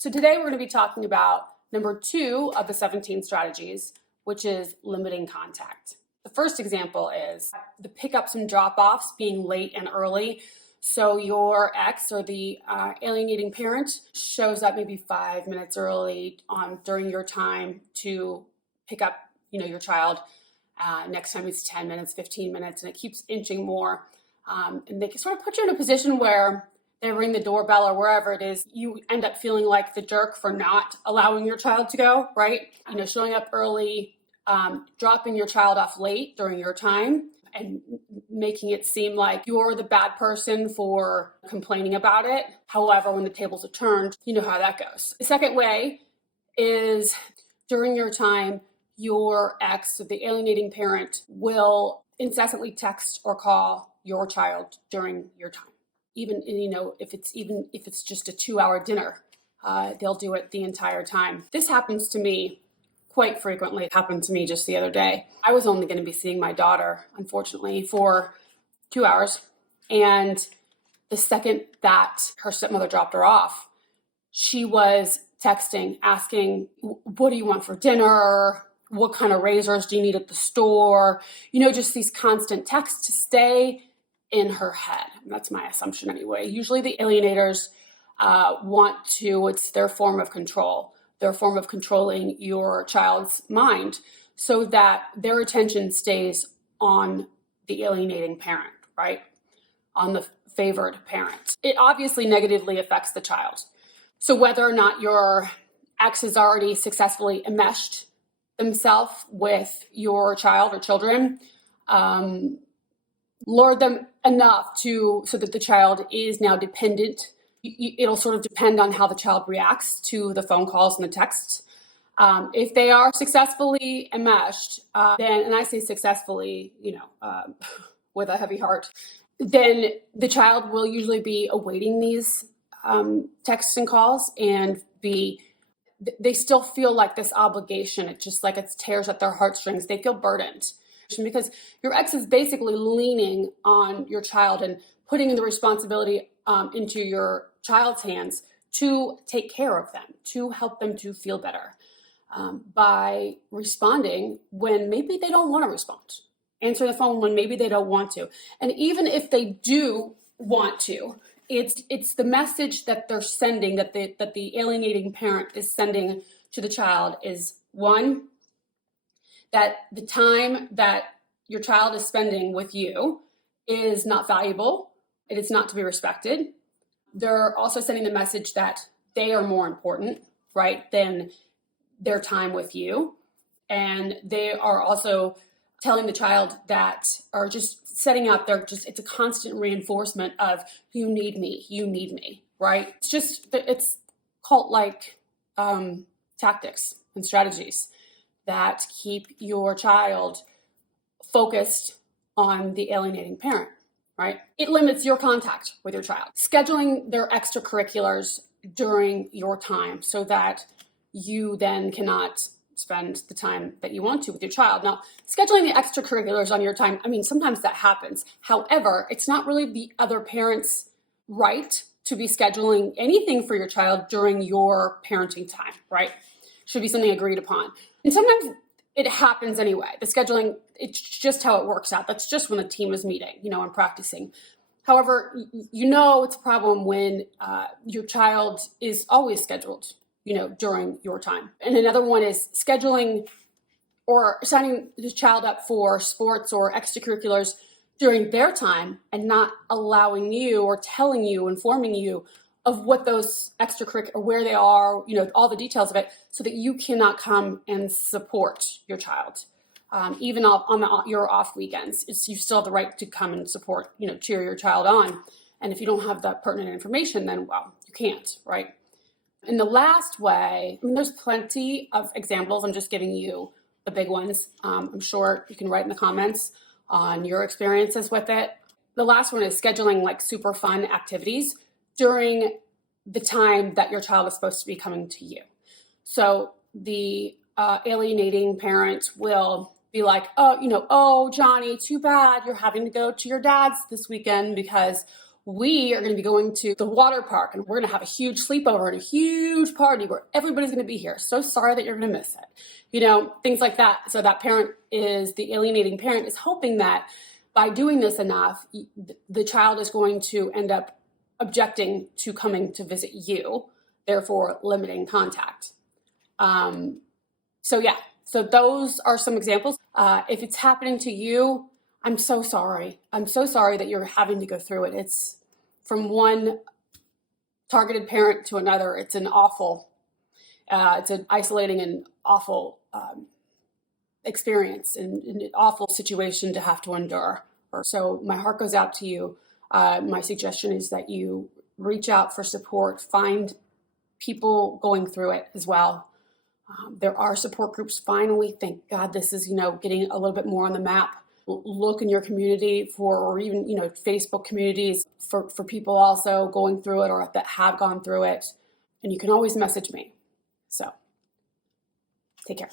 So today we're going to be talking about number 2 of the 17 strategies, which is limiting contact. The first example is the pickups and drop-offs being late and early. So your ex or the alienating parent shows up maybe 5 minutes early during your time to pick up, your child. Next time it's 10 minutes, 15 minutes, and it keeps inching more. And they can sort of put you in a position where they ring the doorbell or wherever it is, you end up feeling like the jerk for not allowing your child to go, right? Showing up early, dropping your child off late during your time, and making it seem like you're the bad person for complaining about it. However, when the tables are turned, you know how that goes. The second way is during your time, your ex, or the alienating parent, will incessantly text or call your child during your time. Even if it's just a 2-hour dinner, they'll do it the entire time. This happens to me quite frequently. It happened to me just the other day. I was only going to be seeing my daughter, unfortunately, for 2 hours. And the second that her stepmother dropped her off, she was texting, asking, what do you want for dinner? What kind of razors do you need at the store? Just these constant texts to stay in her head. That's my assumption anyway. Usually the alienators it's their form of control, their form of controlling your child's mind so that their attention stays on the alienating parent, right? On the favored parent. It obviously negatively affects the child. So whether or not your ex has already successfully enmeshed themselves with your child or children, lure them enough so that the child is now dependent. It'll sort of depend on how the child reacts to the phone calls and the texts. If they are successfully enmeshed, then, and I say successfully, with a heavy heart, then the child will usually be awaiting these texts and calls and they still feel like this obligation. It's just like it tears at their heartstrings. They feel burdened because your ex is basically leaning on your child and putting the responsibility into your child's hands to take care of them, to help them to feel better by responding when maybe they don't want to respond, answer the phone when maybe they don't want to. And even if they do want to, it's the message that they're sending, that the alienating parent is sending to the child is, one, that the time that your child is spending with you is not valuable. It is not to be respected. They're also sending the message that they are more important, right, than their time with you. And they are also telling the child that, or just setting up it's a constant reinforcement of, you need me, right? It's cult-like tactics and strategies that keep your child focused on the alienating parent, right? It limits your contact with your child. Scheduling their extracurriculars during your time so that you then cannot spend the time that you want to with your child. Now, scheduling the extracurriculars on your time, sometimes that happens. However, it's not really the other parent's right to be scheduling anything for your child during your parenting time, right? Should be something agreed upon. And sometimes it happens anyway. The scheduling, it's just how it works out. That's just when the team is meeting, and practicing. However, it's a problem when your child is always scheduled, during your time. And another one is scheduling or signing the child up for sports or extracurriculars during their time and not allowing you or telling you, informing you of what those extracurriculars, where they are, all the details of it, so that you cannot come and support your child. Even on your off weekends, you still have the right to come and support, cheer your child on. And if you don't have that pertinent information, then, well, you can't, right? And the last way, there's plenty of examples. I'm just giving you the big ones. I'm sure you can write in the comments on your experiences with it. The last one is scheduling like super fun activities during the time that your child is supposed to be coming to you. So the alienating parent will be like, oh, Johnny, too bad you're having to go to your dad's this weekend because we are going to be going to the water park and we're going to have a huge sleepover and a huge party where everybody's going to be here. So sorry that you're going to miss it. Things like that. So that the alienating parent is hoping that by doing this enough, the child is going to end up objecting to coming to visit you, therefore limiting contact. So those are some examples. If it's happening to you, I'm so sorry. I'm so sorry that you're having to go through it. It's from one targeted parent to another. It's an isolating and awful experience and an awful situation to have to endure. So my heart goes out to you. My suggestion is that you reach out for support, find people going through it as well. There are support groups. Finally, thank God this is, getting a little bit more on the map. Look in your community or even, Facebook communities for people also going through it or that have gone through it. And you can always message me. So take care.